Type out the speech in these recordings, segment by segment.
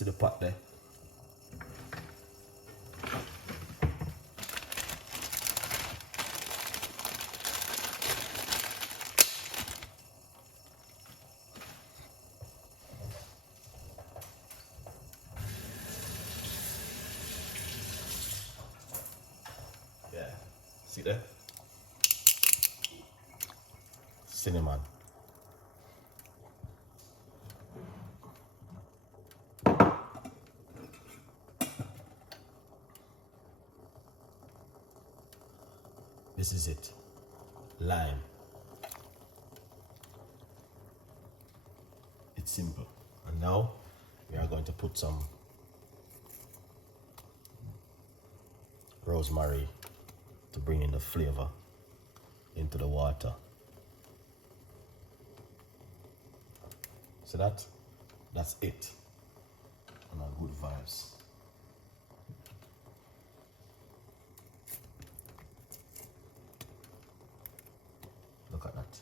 See the pot there? Yeah, see there? Cinnamon. This is it. Lime. It's simple. And now we are going to put some rosemary to bring in the flavor into the water. So that's it. And our good vibes. Look at that.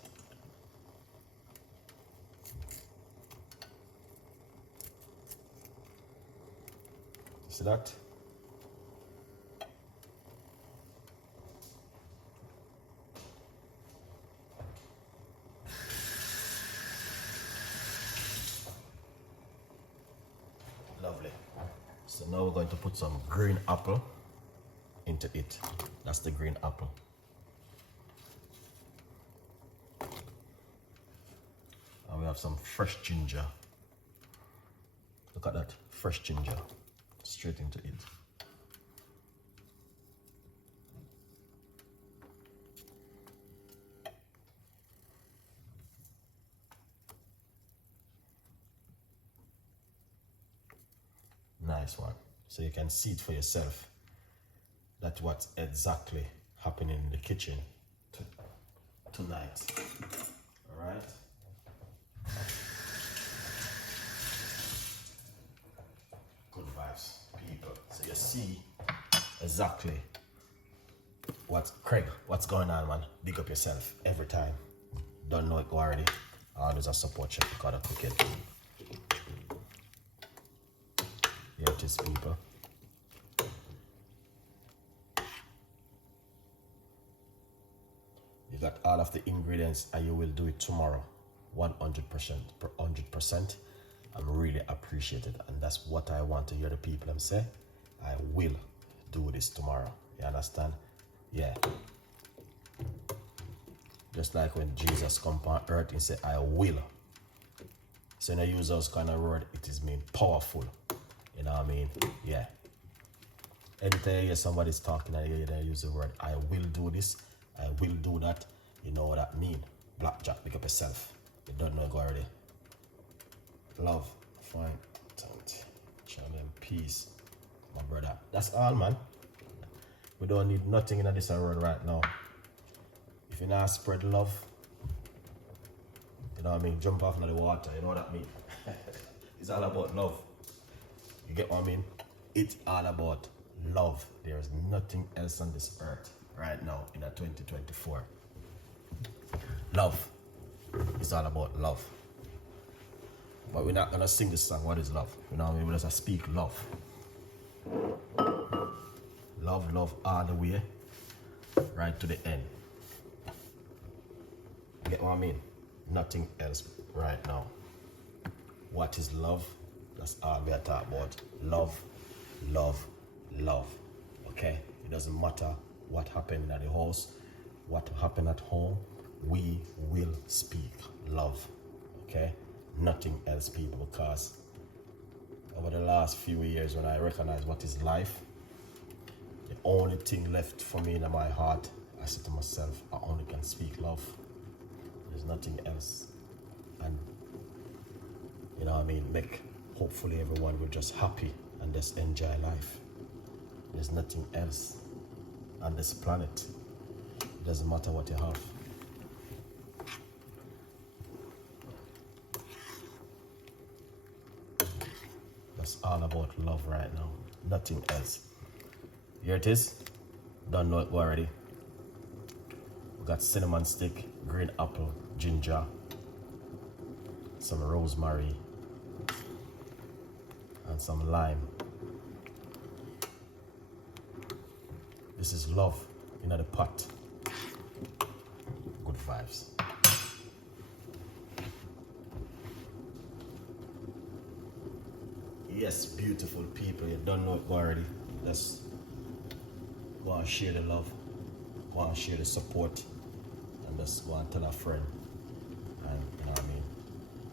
See that? Lovely. So now we're going to put some green apple into it. That's the green apple. And we have some fresh ginger. Look at that, fresh ginger. Straight into it. Nice one. So you can see it for yourself. That's what's exactly happening in the kitchen tonight. All right. Good vibes, people. So you see exactly what's going on, man. Big up yourself every time. Don't know it already. Always a support chef Ricardo cooking. Here it is, people. You got all of the ingredients and you will do it tomorrow. 100%. I'm really appreciated, and that's what I want to hear the people say. I will do this tomorrow. You understand? Yeah. Just like when Jesus come on earth and say, I will. So when I use those kind of word, it is mean powerful. You know what I mean? Yeah. Anytime you hear somebody's talking and you use the word, I will do this, I will do that, you know what that mean. Blackjack, pick up yourself. You don't know, go already. Love, fine, channel and peace, my brother. That's all, man. We don't need nothing in this world right now. If you not spread love, you know what I mean, jump off into the water, you know what that mean. It's all about love. You get what I mean? It's all about love. There's nothing else on this earth right now in 2024. Love. It's all about love. But we're not gonna sing this song, what is love? You know what I mean? We're just speak love. Love, love all the way, right to the end. You get what I mean? Nothing else right now. What is love? That's all we are talking about. Love, love, love. Okay? It doesn't matter what happened at the house, what happened at home. We will speak love. Okay? Nothing else, people, because over the last few years when I recognize what is life, the only thing left for me in my heart, I said to myself, I only can speak love. There's nothing else. And you know what I mean, hopefully everyone will just happy and just enjoy life. There's nothing else on this planet. It doesn't matter what you have. That's all about love right now. Nothing else. Here it is. Don't know it already. We got cinnamon stick, green apple, ginger, some rosemary, and some lime. This is love in the pot. Good vibes. Yes, beautiful people, you don't know it already. Just go and share the love, go and share the support, and just go and tell a friend. And you know what I mean?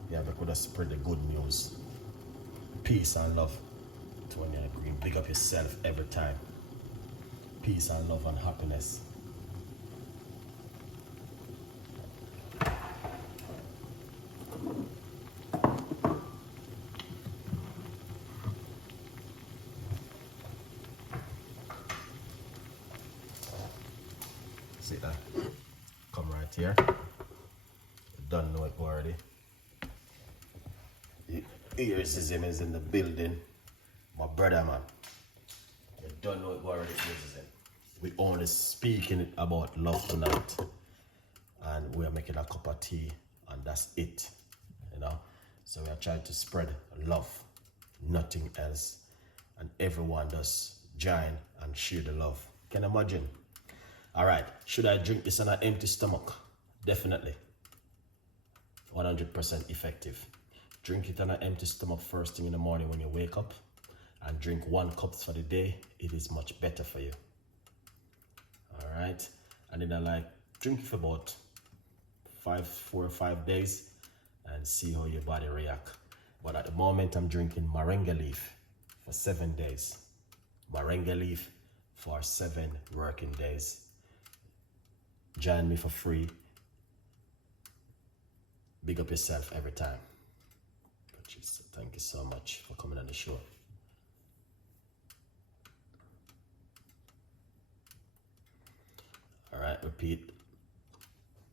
Yeah, we could have spread the good news. Peace and love to when you're green. Big up yourself every time. Peace and love and happiness. See that? Come right here. You don't know it already. Earsism is in the building. My brother, man. You don't know it already. Earsism. We only speaking about love tonight. And we are making a cup of tea. And that's it. You know? So we are trying to spread love. Nothing else. And everyone does join and share the love. Can you imagine? Alright, should I drink this on an empty stomach? Definitely. 100% effective. Drink it on an empty stomach first thing in the morning when you wake up. And drink 1 cup for the day. It is much better for you. Alright. And then I like drink it for about 4 or 5 days. And see how your body react. But at the moment I'm drinking moringa leaf for 7 days. Moringa leaf for 7 working days. Join me for free. Big up yourself every time. Thank you so much for coming on the show. All right, repeat.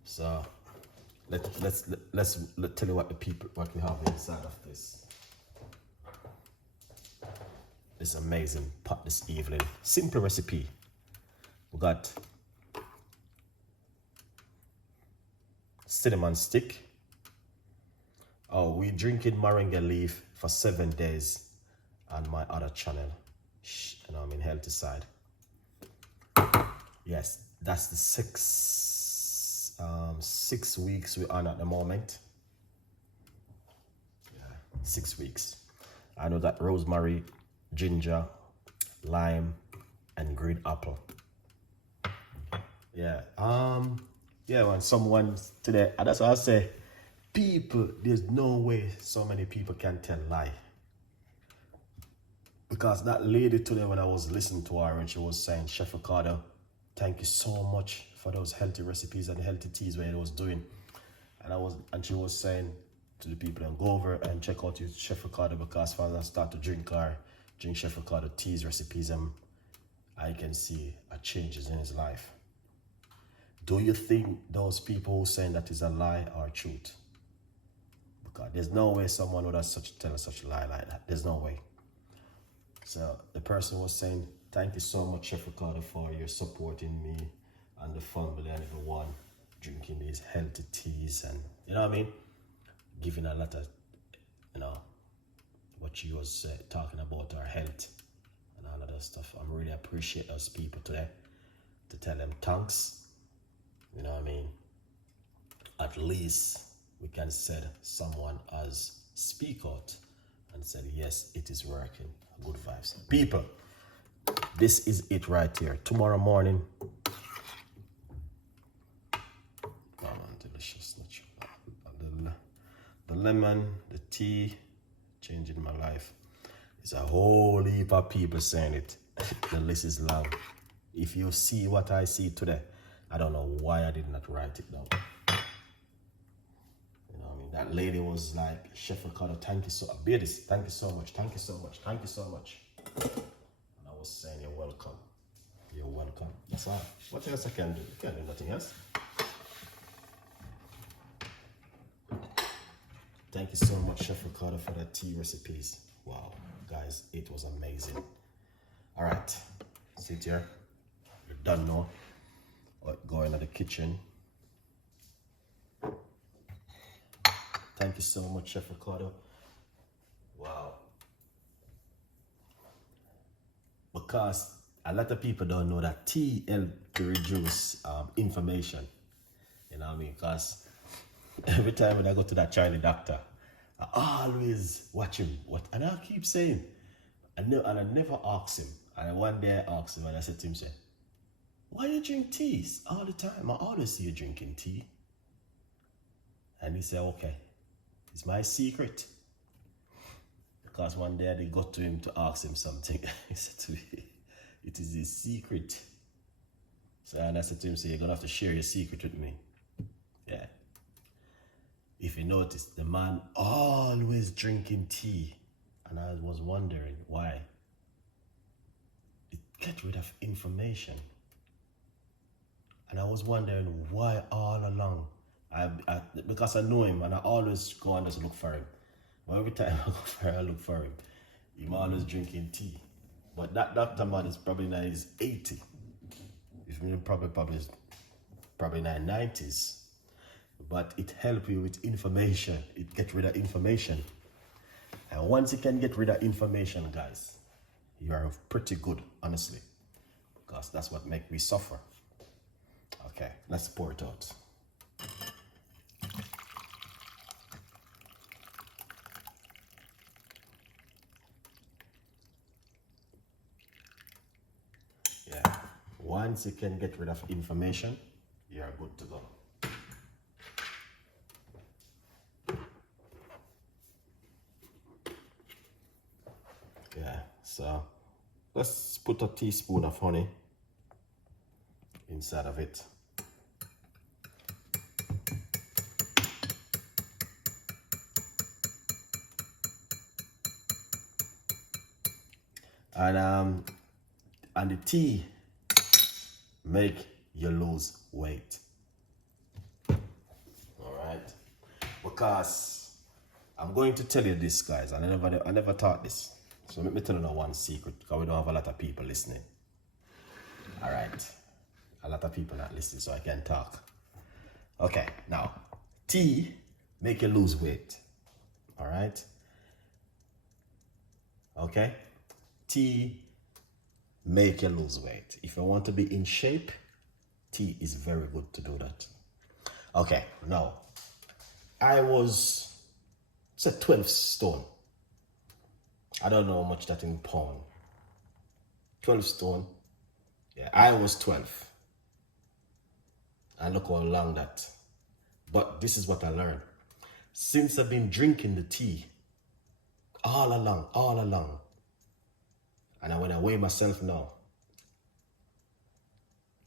So let's tell you what we have inside of this. This amazing pot this evening. Simple recipe. We got cinnamon stick. Oh, we drinking moringa leaf for 7 days on my other channel. And I'm in healthy side. Yes, that's the 6 weeks we're on at the moment. Yeah, 6 weeks. I know that rosemary, ginger, lime, and green apple. Yeah. Yeah, when someone today, that's what I say. People, there's no way so many people can tell lie. Because that lady today, when I was listening to her and she was saying, Chef Ricardo, thank you so much for those healthy recipes and healthy teas where I was doing. And she was saying to the people, and go over and check out your Chef Ricardo, because as I start to drink Chef Ricardo teas, recipes, and I can see a changes in his life. Do you think those people who saying that is a lie or truth? Because there's no way someone would have tell such a lie like that. There's no way. So the person was saying, thank you so much, Chef Ricardo, for your supporting me and the family and everyone drinking these healthy teas, and you know what I mean? Giving a lot of, you know, what she was talking about our health and all of that stuff. I really appreciate those people today to tell them thanks. You know what I mean? At least we can say someone has speak out and said, yes, it is working. Good vibes. People, this is it right here. Tomorrow morning. Delicious. The lemon, the tea, changing my life. It's a whole heap of people saying it. The list is long. If you see what I see today, I don't know why I did not write it down. You know what I mean? That lady was like, Chef Ricardo, thank you so much. Thank you so much. Thank you so much. Thank you so much. And I was saying, you're welcome. You're welcome. That's all. What else I can do? I can't do nothing else. Thank you so much, Chef Ricardo, for the tea recipes. Wow, guys, it was amazing. All right, sit here. You're done now. Go into the kitchen. Thank you so much, Chef Ricardo. Wow. because a lot of people don't know that tea helps to reduce inflammation. You know what I mean? Because every time when I go to that Chinese doctor, I always watch him. And I keep saying, and I never ask him. And one day I asked him and I said to him, why do you drink tea all the time? I always see you drinking tea. And he said, okay, it's my secret. Because one day I got to him to ask him something. He said to me, it is his secret. So and I said to him, so you're going to have to share your secret with me. Yeah. If you notice, the man always drinking tea. And I was wondering why. It gets rid of inflammation. And I was wondering why all along. Because I know him and I always go and just look for him. But every time I look for him, he's always drinking tea. But that doctor man is probably now he's 80. He's probably in his 90s. But it helps you with inflammation. It gets rid of inflammation. And once you can get rid of inflammation, guys, you are pretty good, honestly. Because that's what makes me suffer. Okay, let's pour it out. Yeah, once you can get rid of inflammation, you are good to go. Yeah, so let's put a teaspoon of honey inside of it. And the tea make you lose weight. All right, because I'm going to tell you this, guys. I never taught this, so let me tell you one secret, because we don't have a lot of people listening. All right, a lot of people not listening, so I can talk. Okay, now tea make you lose weight. All right. Okay. Tea make you lose weight. If you want to be in shape, tea is very good to do that. Okay, now I was 12 stone. I don't know how much that in pound. 12 stone. Yeah, I was 12. And look how long that. But this is what I learned. Since I've been drinking the tea all along. And when I weigh myself now,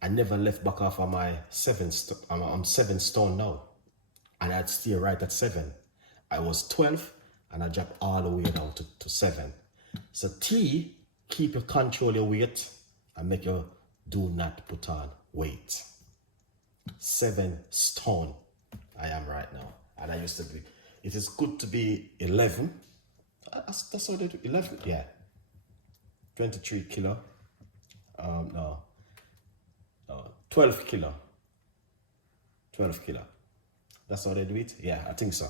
I never left back off of my 7 stone. I'm 7 stone now. And I'd stay right at 7. I was 12 and I dropped all the way down to 7. So tea keep you control your weight and make you do not put on weight. 7 stone I am right now. And I used to be. It is good to be 11. That's what they do. 11, yeah. 23 kilo. 12 kilo. 12 kilo. That's how they do it? Yeah, I think so.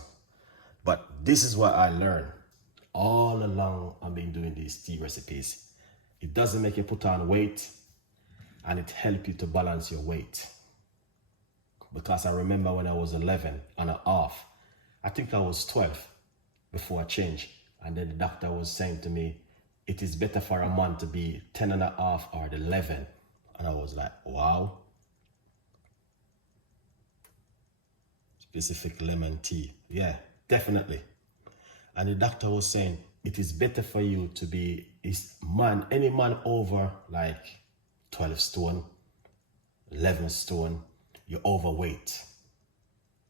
But this is what I learned all along. I've been doing these tea recipes. It doesn't make you put on weight, and it helps you to balance your weight. Because I remember when I was 11 and a half, I think I was 12 before I changed. And then the doctor was saying to me, it is better for a man to be 10 and a half or 11. And I was like, wow. Specific lemon tea. Yeah, definitely. And the doctor was saying, it is better for you to be any man over like 12 stone, 11 stone, you're overweight.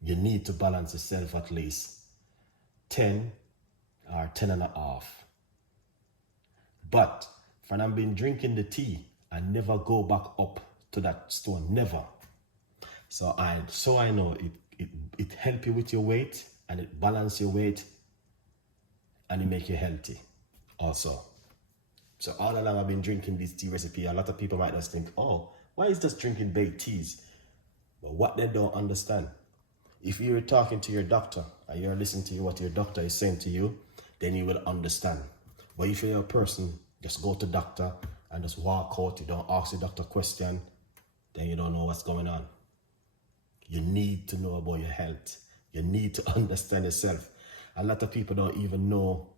You need to balance yourself at least 10 or 10 and a half. But when I've been drinking the tea, I never go back up to that stone, never. So I know it helps you with your weight, and it balance your weight, and it make you healthy also. So all along I've been drinking this tea recipe. A lot of people might just think, oh, why is just drinking baked teas? But what they don't understand, if you're talking to your doctor and you're listening to what your doctor is saying to you, then you will understand. But if you're a person, just go to doctor and just walk out, you don't ask the doctor a question, then you don't know what's going on. You need to know about your health. You need to understand yourself. A lot of people don't even know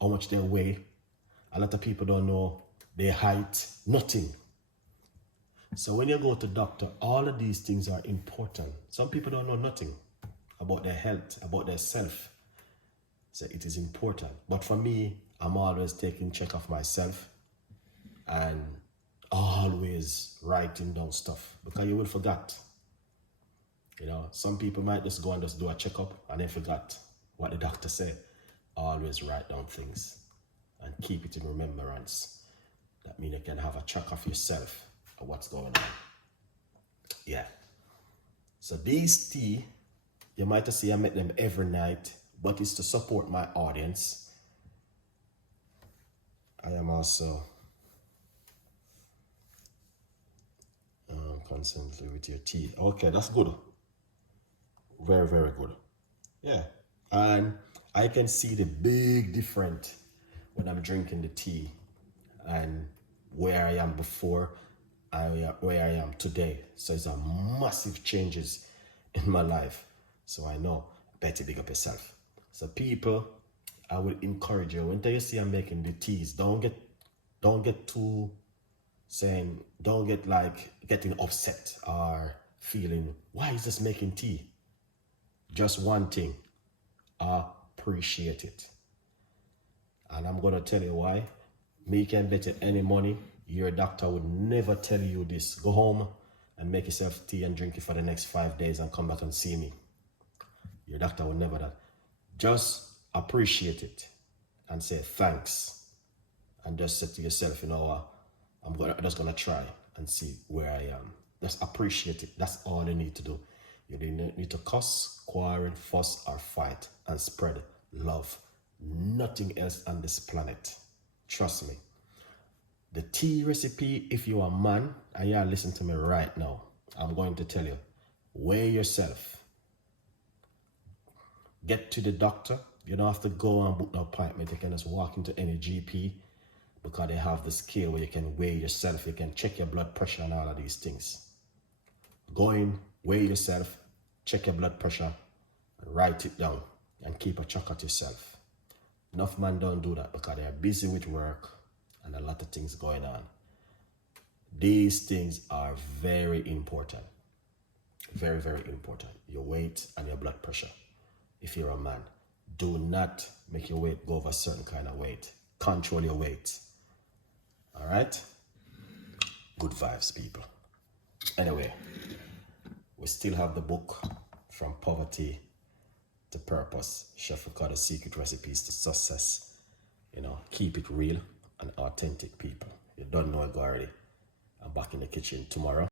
how much they weigh. A lot of people don't know their height, nothing. So when you go to doctor, all of these things are important. Some people don't know nothing about their health, about their self. So it is important. But for me, I'm always taking check of myself and always writing down stuff because you will forget. You know, some people might just go and just do a checkup and they forgot what the doctor said. Always write down things and keep it in remembrance. That means you can have a track of yourself of what's going on. Yeah. So these tea, you might see I make them every night, but it's to support my audience. I am also constantly with your tea. Okay, that's good. Very, very good. Yeah. And I can see the big difference when I'm drinking the tea and where I am before and where I am today. So it's a massive changes in my life. So I know, better big up yourself. So people, I will encourage you, when you see I'm making the teas, don't get too saying, don't get like getting upset or feeling, why is this making tea? Just one thing, appreciate it. And I'm gonna tell you why. Me can bet you any money, your doctor would never tell you this. Go home and make yourself tea and drink it for the next 5 days and come back and see me. Your doctor would never that. Just appreciate it and say thanks. And just say to yourself, you know what, I'm just gonna try and see where I am. Just appreciate it. That's all you need to do. You don't need to cuss, quarrel, fuss, or fight, and spread love. Nothing else on this planet. Trust me. The tea recipe, if you're a man and you're listening to me right now, I'm going to tell you, weigh yourself. Get to the doctor. You don't have to go and book an appointment. You can just walk into any GP because they have the scale where you can weigh yourself. You can check your blood pressure and all of these things. Go in, weigh yourself, check your blood pressure, and write it down and keep a track of yourself. Enough men don't do that because they are busy with work and a lot of things going on. These things are very important. Very, very important. Your weight and your blood pressure. If you're a man, do not make your weight go over a certain kind of weight. Control your weight. All right? Good vibes, people. Anyway, we still have the book From Poverty to Purpose, Chef Ricardo's Secret Recipes to Success. You know, keep it real and authentic, people. You don't know it already. I'm back in the kitchen tomorrow.